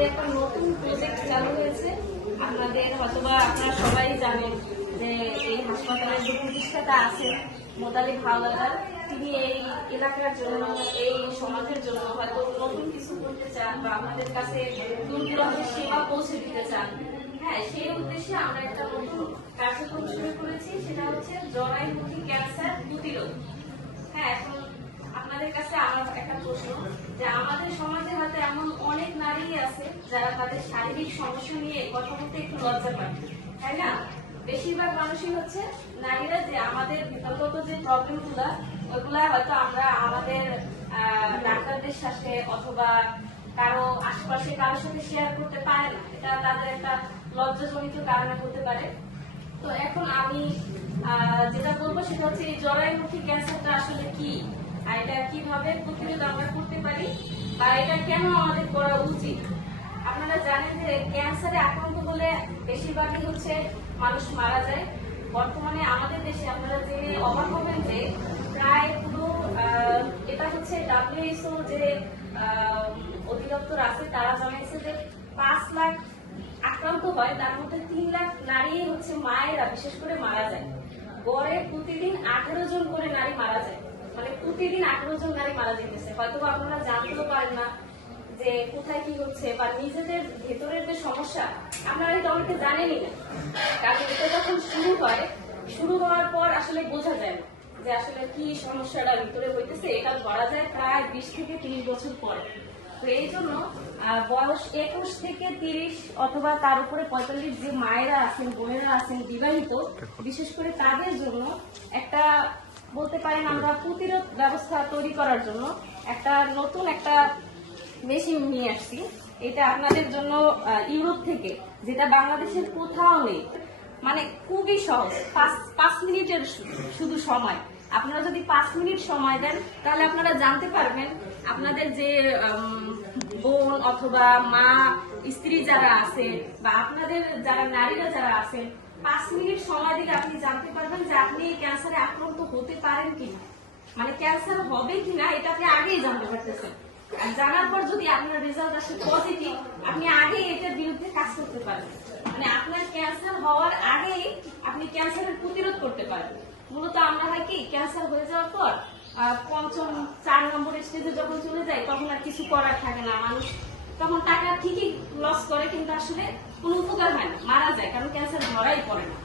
আমাদের একটা নতুন প্রজেক্ট চালু হয়েছে। আপনাদের হয়তোবা আপনারা সবাই জানেন যে এই হাসপাতালের যে প্রতিষ্ঠাতা আছে মোতালিব হাওলাদার, তিনি এই এলাকার জন্য এই সমাজের জন্য হয়তো নতুন কিছু করতে চান বা আমাদের কাছে দূর দূরান্তের সেবা পৌঁছে দিতে চান। হ্যাঁ, সেই উদ্দেশ্যে আমরা একটা নতুন কার্যক্রম শুরু করেছি, সেটা হচ্ছে জরায়ুমুখী ক্যান্সার প্রতিরোধ। হ্যাঁ, এখন আপনাদের কাছে আমার একটা প্রশ্ন, যে আমাদের সমাজে হয়তো এমন অনেক নারী আছে যারা তাদের শারীরিক সমস্যা নিয়ে কথা বলতে একটু লজ্জা পায়, তাই না? বেশিরভাগ মানুষই হচ্ছে নারীরা যে আমাদের ভিতরগত যে প্রবলেম গুলা, ওইগুলা হয়তো আমরা আমাদের ডাক্তারদের সাথে অথবা কারো আশপাশে কারোর সাথে শেয়ার করতে পারে না। এটা তাদের একটা লজ্জাজনিত কারণে হতে পারে। তো এখন আমি যেটা বলবো সেটা হচ্ছে এই জরায়ুমুখী ক্যান্সারটা আসলে কি, আর এটা কিভাবে প্রতিরোধ আমরা করতে পারি বা এটা কেন আমাদের করা উচিত। আপনারা জানেন যে ক্যান্সারে আক্রান্ত হলে বেশিরভাগই হচ্ছে মানুষ মারা যায়। বর্তমানে আমাদের দেশে আপনারা জেনে অবাক হবেন যে প্রায় পুরো এটা হচ্ছে WHO যে অধিদপ্তর আছে, তারা জানিয়েছে যে 5 লাখ আক্রান্ত হয়, তার মধ্যে 3 লাখ নারী হচ্ছে মায়েরা বিশেষ করে মারা যায়। গড়ে প্রতিদিন 18 জন করে নারী মারা যায়, মানে প্রতিদিন 18 জন নারী মারা যেতেছে। হয়তো আপনারা জানতেও পারেন না যে কোথায় কি হচ্ছে বা নিজেদের ভেতরের যে সমস্যা আপনারা এটা অনেকে জানেনই না। কারণ এটা যখন শুরু হওয়ার পর আসলে বোঝা যায় না যে আসলে কি সমস্যাটা ভিতরে হইতেছে। এটা ধরা যায় প্রায় 20 থেকে 30 বছর পরে। তো এই জন্য বয়স 21 থেকে 30 অথবা তার উপরে 45 যে মায়েরা আছেন, বোনেরা আছেন বিবাহিত, বিশেষ করে তাদের জন্য একটা বলতে পারেন আমরা প্রতিরোধ ব্যবস্থা তৈরি করার জন্য একটা নতুন একটা মেশিন নিয়ে আসছি। এটা আপনাদের জন্য ইউরোপ থেকে, যেটা বাংলাদেশের কোথাও নেই। মানে খুবই সহজ, 5 মিনিটের শুধু সময়। আপনারা যদি 5 মিনিট সময় দেন তাহলে আপনারা জানতে পারবেন আপনাদের যে বোন অথবা মা, স্ত্রী যারা আছে বা আপনাদের যারা নারীরা যারা আছেন, 5 মিনিট সময় দিলে আপনি জানতে পারবেন যে আপনি ক্যান্সারে আক্রান্ত হতে পারেন কিনা, মানে ক্যান্সার হবে কিনা এটা আপনি আগেই জানতে পারতেছেন। জানার পর যদি আপনার রেজাল্ট আসে পজিটিভ, আপনি আগেই এটার বিরুদ্ধে কাজ করতে পারবেন। মানে আপনার ক্যান্সার হওয়ার আগেই আপনি ক্যান্সারের প্রতিরোধ করতে পারবেন। মূলত আমরা হয় কি, ক্যান্সার হয়ে যাওয়ার পর 4 নম্বর স্টেজে যখন চলে যায় তখন আর কিছু করার থাকে না। মানুষ তখন টাকা ঠিকই লস করে, কিন্তু আসলে কোনো উপকার হয় না, মারা যায়, কারণ ক্যান্সার ধরাই পড়ে না,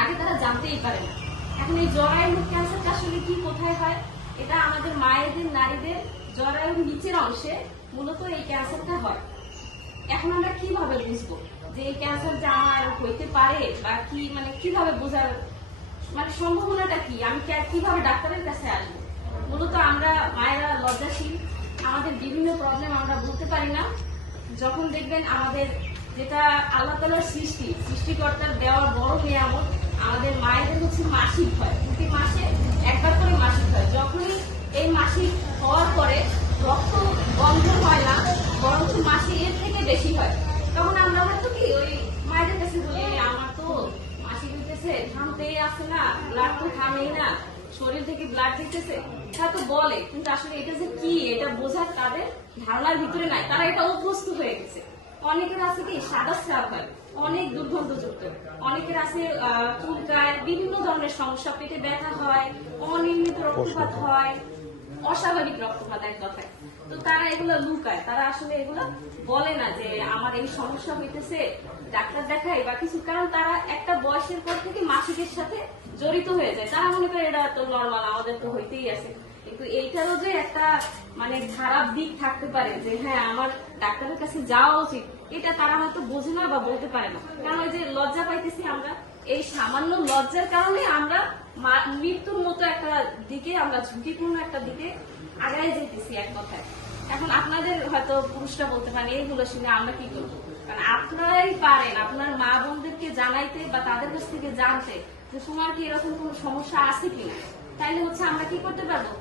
আগে তারা জানতেই পারে না। এখন এই জরায়ুমুখী ক্যান্সারটা আসলে কি, কোথায় হয়? এটা আমাদের মায়েদের, নারীদের জরায়ুর নিচের অংশে মূলত এই ক্যান্সারটা হয়। এখন আমরা কিভাবে বুঝবো যে এই ক্যান্সার যে আমার হইতে পারে বা কি, মানে কিভাবে বোঝার মানে সম্ভাবনাটা কি, আমি কিভাবে ডাক্তারের কাছে আসবো? মূলত আমরা মায়েরা লজ্জাশীল, আমাদের বিভিন্ন প্রবলেম আমরা বলতে পারি না। যখন দেখবেন আমাদের যেটা আল্লাহ তাআলার সৃষ্টিকর্তার দেওয়ার বড় নিয়ামত, আমাদের মায়েদের হচ্ছে মাসিক হয়, প্রতি মাসে একবার করে মাসিক হয়। যখনই এই মাসিক হওয়ার পরে রক্ত বন্ধ হয় না, বরঞ্চ মাসিক এর থেকে বেশি হয়, তখন আমরা হয়তো কি ওই মায়েদের কাছে বলি, আমার তো মাসিক হইতেছে, থামতেই আসে না, ব্লাড তো থামেই না, শরীর থেকে ব্লাড দিতেছে, তা তো বলে, কিন্তু আসলে এটা যে কি এটা বোঝার তাদের ধারণার ভিতরে নাই। তারা এটা অভ্যস্ত হয়ে গেছে। অনেকের আছে কি সাদা স্রাব হয়, অনেক দুর্গন্ধযুক্ত। অনেকের আছে চুলকায়, বিভিন্ন ধরনের সমস্যা, পেটে ব্যথা হয়, অনিয়মিত রক্তপাত হয়, অস্বাভাবিক রক্তপাত এক কথায়। তো তারা এগুলো লুকায়, তারা আসলে এগুলো বলে না যে আমার এই সমস্যা হইতেছে, ডাক্তার দেখাই বা কিছু। কারণ তারা একটা বয়সের পর থেকে মাসিকের সাথে জড়িত হয়ে যায়, তারা মনে করে এটা তো নর্মাল, আমাদের তো হইতেই আছে। কিন্তু এইটারও যে একটা মানে খারাপ দিক থাকতে পারে যে হ্যাঁ আমার ডাক্তারের কাছে যাওয়া উচিত, এটা তারা হয়তো বোঝে না বা বলতে পারে না। কারণ ওই যে লজ্জা পাইতেছি আমরা, এই সামান্য লজ্জার কারণে আমরা মৃত্যুর মতো একটা দিকে, আমরা ঝুঁকিপূর্ণ একটা দিকে আগায় যেতেছি এক কথায়। এখন আপনাদের হয়তো পুরুষরা বলতে পারেন এইগুলো শুনে আমরা কি করবো? কারণ আপনারাই পারেন আপনার মা বোনদেরকে জানাইতে বা তাদের কাছ থেকে জানতে যে তোমার কি এরকম কোনো সমস্যা আছে কিনা। তাইলে হচ্ছে আমরা কি করতে পারবো,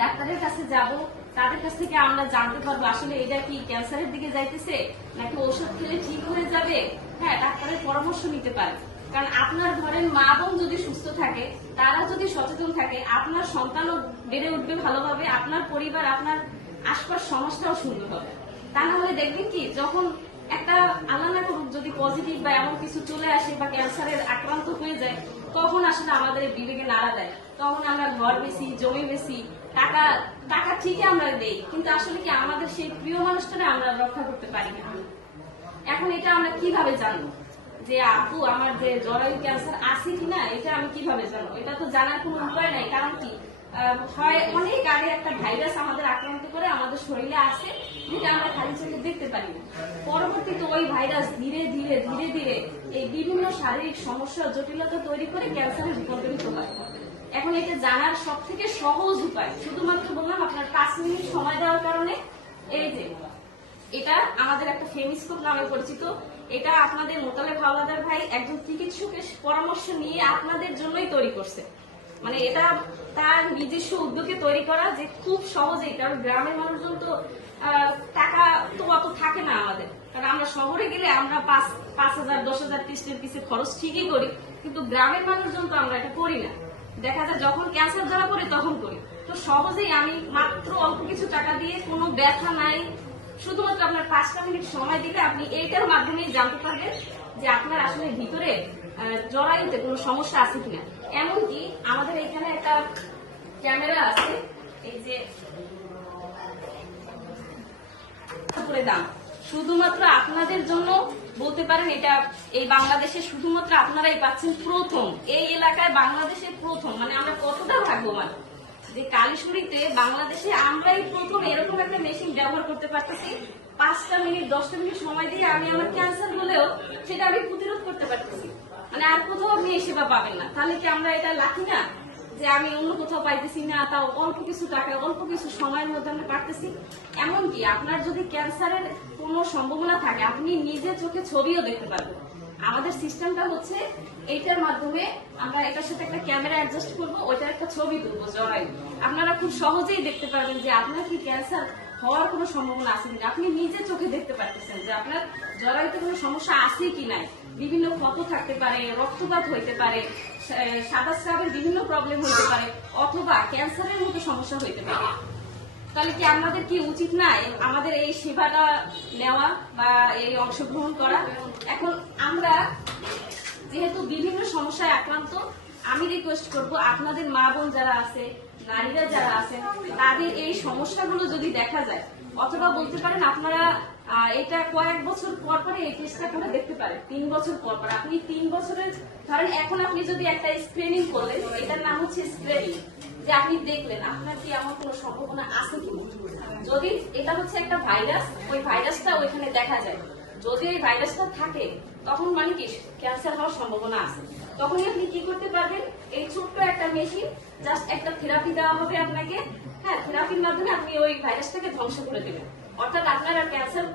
ডাক্তারের কাছে যাব, তাদের কাছ থেকে আমরা জানতে পারবো আসলে এটা কি ক্যান্সারের দিকে যাইতেছে নাকি ওষুধ খেলে ঠিক হয়ে যাবে। হ্যাঁ, ডাক্তারের পরামর্শ নিতে পারে। কারণ আপনার ঘরের মা বোন যদি সুস্থ থাকে, তারা যদি সচেতন থাকে, আপনার সন্তানও বেড়ে উঠবে ভালোভাবে, আপনার পরিবার, আপনার আশপাশ সমাজটাও সুন্দর হবে। তা না হলে দেখবেন কি যখন একটা আল্লাহ না করুক যদি পজিটিভ বা এমন কিছু চলে আসে বা ক্যান্সারের আক্রান্ত হয়ে যায়, তখন আসলে আমাদের বিবেকে নাড়া দেয়, তখন আমরা ঘর বেশি, জমি বেশি, টাকা টাকা ঠিকই আমরা দেই, কিন্তু আসলে কি আমাদের সেই প্রিয় মানুষটারে আমরা রক্ষা করতে পারি না। এখন এটা আমরা কিভাবে জানবো যে আপু আমার যে জরায়ু ক্যান্সার আছে কিনা, এটা আমি কিভাবে জানবো? এটা তো জানার কোনো উপায় নাই। কারণ কি হয় অনেক আগে একটা ভাইরাস আমাদের আক্রান্ত করে আমাদের শরীরে আসে, যেটা আমরা খালি চোখে দেখতে পারি না। পরবর্তীতে ওই ভাইরাস ধীরে ধীরে ধীরে ধীরে এই বিভিন্ন শারীরিক সমস্যা জটিলতা তৈরি করে ক্যান্সারে রূপান্তরিত হয়। এখন এটা জানার সব থেকে সহজ উপায়, শুধুমাত্র বললাম আপনার 5 মিনিট সময় দেওয়ার কারণে, এই যে এটা আমাদের একটা ফেমিস্কোপ নামে পরিচিত, এটা আপনাদের মোতালেব হাওলাদার ভাই একজন চিকিৎসকের পরামর্শ নিয়ে আপনাদের জন্যই তৈরি করছে। মানে এটা তার নিজস্ব উদ্যোগে তৈরি করা, যে খুব সহজেই, কারণ গ্রামের মানুষজন তো টাকা তো অত থাকে না আমাদের, কারণ আমরা শহরে গেলে আমরা 5,000 10,000 টেস্টের পিছে খরচ ঠিকই করি, কিন্তু গ্রামের মানুষজন তো আমরা এটা করি না। দেখা যায় যখন ক্যান্সার ধরা পড়ে তখন করি। তো সহজেই আমি মাত্র অল্প কিছু টাকা দিয়ে, কোনো ব্যথা নাই, শুধুমাত্র আপনার 5টা মিনিট সময় দিলে আপনি এইটার মাধ্যমেই জানতে পারবেন যে আপনার আসলে ভিতরে জরায়ুতে কোনো সমস্যা আছে কিনা। এমনকি আমাদের এখানে একটা ক্যামেরা আছে, এই যে দাম শুধুমাত্র আপনাদের জন্য বলতে পারেন, এটা এই বাংলাদেশে শুধুমাত্র আপনারাই পাচ্ছেন প্রথম, এই এলাকায় বাংলাদেশে প্রথম। মানে আমরা কতটা ভাগ্যবান যে কালীশুরিতে বাংলাদেশে আমরাই প্রথম এরকম একটা মেশিন ব্যবহার করতে পারতেছি। 5টা মিনিট 10টা মিনিট সময় দিয়ে আমি আমার ক্যান্সার হলেও সেটা আমি প্রতিরোধ করতে পারতেছি। মানে আর কোথাও আপনি এই সেবা পাবেন না। তাহলে কি আমরা এটা লাকি না যে আমি অন্য কোথাও পাইতেছি না, তাও অল্প কিছু টাকা অল্প কিছু সময়ের মধ্যে আমরা পারতেছি? এমনকি আপনার যদি ক্যান্সারের কোনো সম্ভাবনা থাকে, আপনি নিজে চোখে ছবিও দেখতে পারবেন। আমাদের সিস্টেমটা হচ্ছে এইটার মাধ্যমে আমরা এটার সাথে একটা ক্যামেরা অ্যাডজাস্ট করবো, ওইটার একটা ছবি তুলবো জরায়ু, আপনারা খুব সহজেই দেখতে পারবেন যে আপনার কি ক্যান্সার হওয়ার কোনো সম্ভাবনা আছে কিনা। আপনি নিজে চোখে দেখতে পারতেছেন যে আপনার জরায়ুতে কোনো সমস্যা আছে কি নাই। বিভিন্ন ক্ষত থাকতে পারে, রক্তপাত হইতে পারে, সাদা স্রাবের বিভিন্ন প্রবলেম হইতে পারে, অথবা ক্যান্সারের মতো সমস্যা হইতে পারে। তাহলে কি আমাদের কি উচিত না আমাদের এই সেবাটা নেওয়া বা এই অংশগ্রহণ করা? এখন আমরা যেহেতু বিভিন্ন সমস্যায় আক্রান্ত, আমি রিকোয়েস্ট করবো আপনাদের মা বোন যারা আছে, নারীরা যারা আছে, তাদের এই সমস্যাগুলো যদি দেখা যায়, অথবা বলতে পারেন আপনারা এটা কয়েক বছর পর পরে এই টেস্টটা করে দেখতে পারেন। 3 বছর পর পর আপনি 3 বছরের ধরেন, এখন আপনি যদি একটা স্ক্রিনিং করলেন, এটার নাম হচ্ছে স্ক্রিনিং, যে আপনি দেখলেন আপনার কি এমন কোনো সম্ভাবনা আছে কিনা। যদি এটা হচ্ছে একটা ভাইরাস, ওই ভাইরাসটা ওইখানে দেখা যায়, যদি ওই ভাইরাসটা থাকে তখন মানে কি ক্যান্সার হওয়ার সম্ভাবনা আছে। তখনই আপনি কি করতে পারবেন, এই ছোট্ট একটা মেশিন, জাস্ট একটা থেরাপি দেওয়া হবে আপনাকে। হ্যাঁ, থেরাপির মাধ্যমে আপনি ওই ভাইরাসটাকে ধ্বংস করে দেবেন, অর্থাৎ আপনার আর ক্যান্সার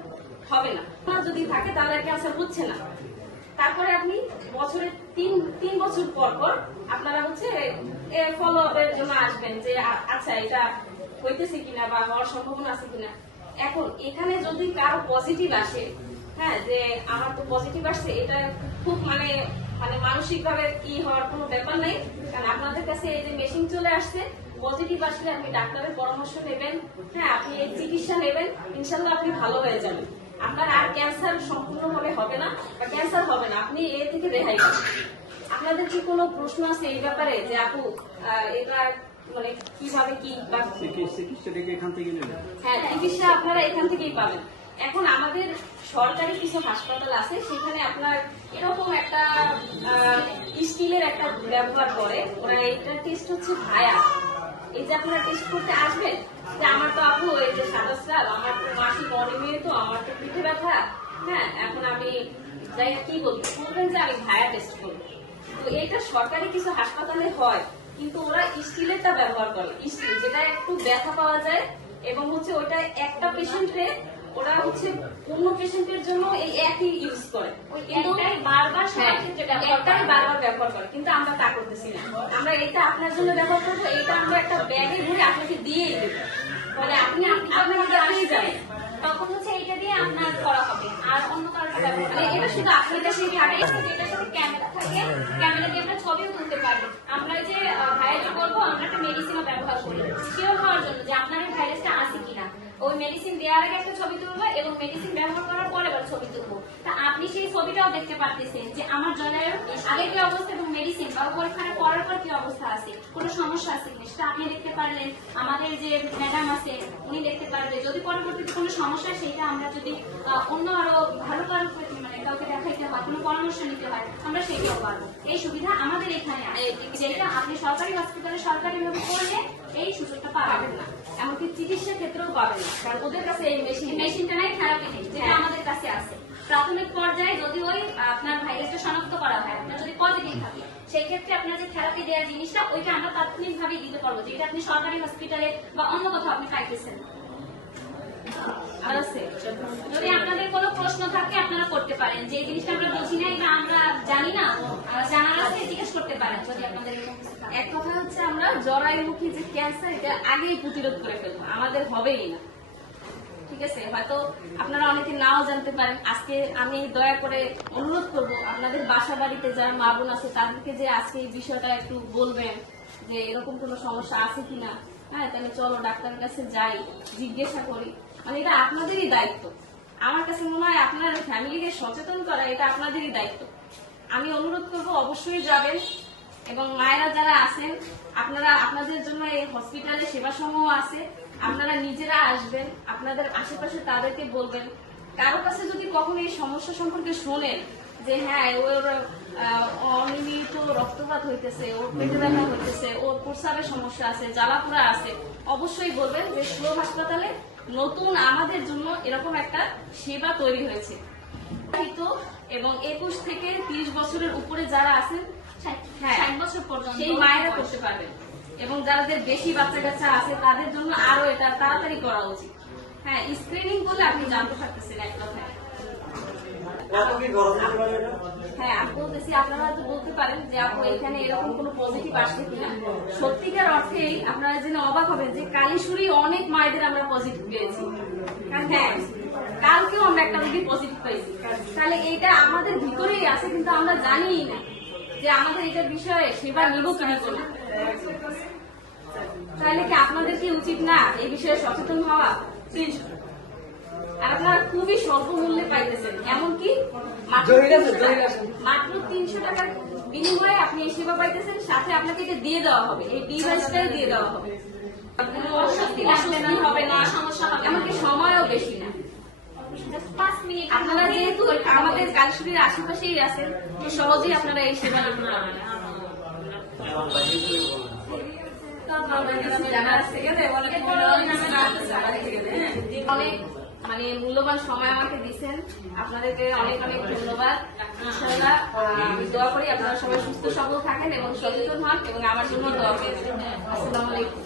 হবে না। যদি থাকে তাহলে আর ক্যান্সার হচ্ছে না। তারপরে আপনি বছরে 3 বছর পর পর আপনারা হচ্ছে ফলো আপের জন্য আসবেন, যে আচ্ছা এটা হইতেছে কিনা বা হওয়ার সম্ভাবনা আছে কিনা। এখন এখানে যদি কারো পজিটিভ আসে, হ্যাঁ, যে আমার তো পজিটিভ আসছে, এটা খুব মানে মানসিক ভাবে কি হওয়ার কোনো ব্যাপার নেই, কারণ আপনাদের কাছে এই যে মেশিন চলে আসছে, পজিটিভ আসলে আপনি ডাক্তারের পরামর্শ নেবেন, হ্যাঁ, আপনি এই চিকিৎসা নেবেন, ইনশাল্লাহ আপনি ভালো হয়ে যাবেন। আপনার আর ক্যান্সার সম্পূর্ণভাবে হবে না বা ক্যান্সার হবে না, আপনি এ থেকে রেহাই পাবেন। আপনাদের কি কোনো প্রশ্ন আছে এই ব্যাপারে, যে আপু এটা মানে কিভাবে কি? হ্যাঁ, চিকিৎসা আপনারা এখান থেকেই পাবেন। এখন আমাদের সরকারি কিছু হাসপাতাল আছে, সেখানে আপনার এরকম একটা স্টিলের একটা ব্যবহার করে, ওরা এটা টেস্ট হচ্ছে ভায়া। এই যে আপনারা টেস্ট করতে আসবেন, যে আমার তো আপু এই যে সাদা স্রাব, আমার তো মাসিক অনিয়মিত, আমার তো পিঠে ব্যথা, হ্যাঁ, এখন আমি যাই কি বলবেন যে আমি ভায়া টেস্ট করবো। তো এটা সরকারি কিছু হাসপাতালে হয়, কিন্তু ওরা স্টিলেরটা ব্যবহার করে, স্টিল যেটা একটু ব্যথা পাওয়া যায়, এবং হচ্ছে ওইটা একটা পেশেন্টে ওরা হচ্ছে অন্য পেশেন্টের জন্য এই একই ইউজ করে, কিন্তু বারবার ব্যবহার করে, কিন্তু আমরা তা করতেছি না। আমরা এটা আপনার জন্য ব্যবহার করবো, এটা আমরা একটা ব্যাগে ভরে আপনাকে দিয়েই দেবো, মানে আপনি আপনার যাবেন, তখন হচ্ছে এইটা দিয়ে আপনার করা হবে। আর অন্য কারণে এটা শুধু আপনার কাছে থাকে, এটার সাথে ক্যামেরা থাকে, ক্যামেরা দিয়ে আমরা ছবিও তুলতে পারবো। আমরা যে ভাইরাস করবো, আমরা একটা মেডিসিনও ব্যবহার করি শিওর হওয়ার জন্য যে আপনার এই ভাইরাসটা আছে কিনা। ওই মেডিসিন দেওয়ার আগে একটা ছবি তুলবো এবং মেডিসিন ব্যবহার করার পরে আবার ছবি তুলবো। তা আপনি সেই ছবিটাও দেখতে পারতেছেন যে আমার জরায়ুর আগে কি অবস্থা এবং মেডিসিন বা পরীক্ষাটা করার পর কি অবস্থা আছে, কোনো সমস্যা আছে কিনা সেটা আপনি দেখতে পারলেন, আমাদের যে ম্যাডাম আছে উনি দেখতে পারবে। যদি পরবর্তীতে কোনো সমস্যা সেটা আমরা যদি অন্য আরো ভালো কারো মানে কাউকে দেখাইতে হয়, কোনো পরামর্শ নিতে হয়, আমরা সেটাও পারবো। এই সুবিধা আমাদের এখানে আছে, যেটা আপনি সরকারি হসপিটালে সরকারি ভাবে করলে এই সুযোগটা পাবেন না, এমনকি চিকিৎসার ক্ষেত্রেও পাবেন না, কারণ ওদের কাছে এই মেশিনটা নাই, থেরাপি নেই, যেটা আমাদের কাছে আছে। প্রাথমিক পর্যায়ে যদি ওই আপনার ভাইরাসটা শনাক্ত করা হয়, আপনার যদি পজিটিভ থাকে, সেই ক্ষেত্রে আপনার যে থেরাপি দেওয়ার জিনিসটা ওইটা আমরা তাৎক্ষণিকভাবে দিতে পারবো, যেটা আপনি সরকারি হসপিটালে বা অন্য কোথাও আপনি পাইতেছেন না। যদি আপনাদের কোনো প্রশ্ন থাকে আপনারা করতে পারেন, যে জিনিসটা আমরা বুঝি নাই বা আমরা জানি না, জানার আছে জিজ্ঞেস করতে পারেন যদি আপনাদের এরকম কিছু থাকে। এক কথা হচ্ছে আমরা জরায়ুমুখী যে ক্যান্সার এটা আগেই প্রতিরোধ করে ফেলবো, আমাদের হবেই না। ঠিক আছে, হয়তো আপনারা অনেকে নাও জানতে পারেন। আজকে আমি দয়া করে অনুরোধ করব আপনাদের বাসা বাড়িতে যারা মা বোন আছে তাদেরকে যে আজকে এই বিষয়টা একটু বলবেন যে এরকম কোনো সমস্যা আছে কিনা। হ্যাঁ, তাহলে চলো ডাক্তারের কাছে যাই, জিজ্ঞাসা করি। মানে এটা আপনাদেরই দায়িত্ব। আমার কাছে মনে হয় আপনার ফ্যামিলিকে সচেতন করা এটা আপনাদেরই দায়িত্ব। আমি অনুরোধ করব অবশ্যই যাবেন, এবং মায়েরা যারা আছেন আপনারা আপনাদের জন্য এই হসপিটালে সেবা সমূহ আছে, আপনারা নিজেরা আসবেন, আপনাদের আশেপাশে তাদেরকে বলবেন। কারো কাছে যদি কখনো এই সমস্যা সম্পর্কে শোনেন যে হ্যাঁ ওর অনিয়মিত রক্তপাত হইতেছে, ওর পেটে ব্যথা হইতেছে, ওর প্রস্রাবের সমস্যা আছে, জ্বালাপোড়া আছে, অবশ্যই বলবেন যে সুলভ হাসপাতালে নতুন আমাদের জন্য এরকম একটা সেবা তৈরি হয়েছে। এবং 21 থেকে 30 বছরের উপরে যারা আছেন, হ্যাঁ 60 বছর পর্যন্ত সেই মায়েরা করতে পারবেন, এবং যাদের বেশি বাচ্চা কাচ্চা আছে তাদের জন্য আরো এটা তাড়াতাড়ি করা উচিত। হ্যাঁ, স্ক্রিনিং করলে আপনি জানতে পারতেছেন এক কথায়। হ্যাঁ, আমি বলতেছি আপনারা হয়তো বলতে পারেন যে আপু এখানে এরকম কোনো পজিটিভ আসছে কিনা। সত্যিকার অর্থেই আপনারা জেনে অবাক হবেন যে কালীশুরি অনেক মায়েদের আমরা পজিটিভ পেয়েছি। হ্যাঁ, কালকেও আমরা একটা রোগী পজিটিভ পেয়েছি। তাহলে এটা আমাদের ভিতরেই আছে, কিন্তু আমরা জানিই না যে আমাদের এটার বিষয়ে সেবা নিব কিনা করে। তাহলে কি আপনাদের কি উচিত না এই বিষয়ে সচেতন হওয়া? আর আপনারা খুবই স্বল্প মূল্যে পাইতেছেন, এমনকি মাত্র 300 টাকার বিনিময়ে আপনি এই সেবা পাইতেছেন, সাথে আপনাকে এটা দিয়ে দেওয়া হবে, এই ডিভাইসটাই দিয়ে দেওয়া হবে। কোনো অস্বস্তি হবে না, সমস্যা হবে, এমনকি সময়ও বেশি না। 5 মিনিট আপনারা যেহেতু আমাদের কালীশুরির আশেপাশেই আছেন, তো সহজেই আপনারা এই সেবা নিতে পারবেন। অনেক মানে মূল্যবান সময় আমাকে দিচ্ছেন, আপনাদেরকে অনেক অনেক ধন্যবাদ। ইনশাআল্লাহ আমি দোয়া করি আপনারা সবাই সুস্থ সবল থাকেন এবং সচেতন হন, এবং আমার জন্য দোয়া করবেন। আসসালামু আলাইকুম।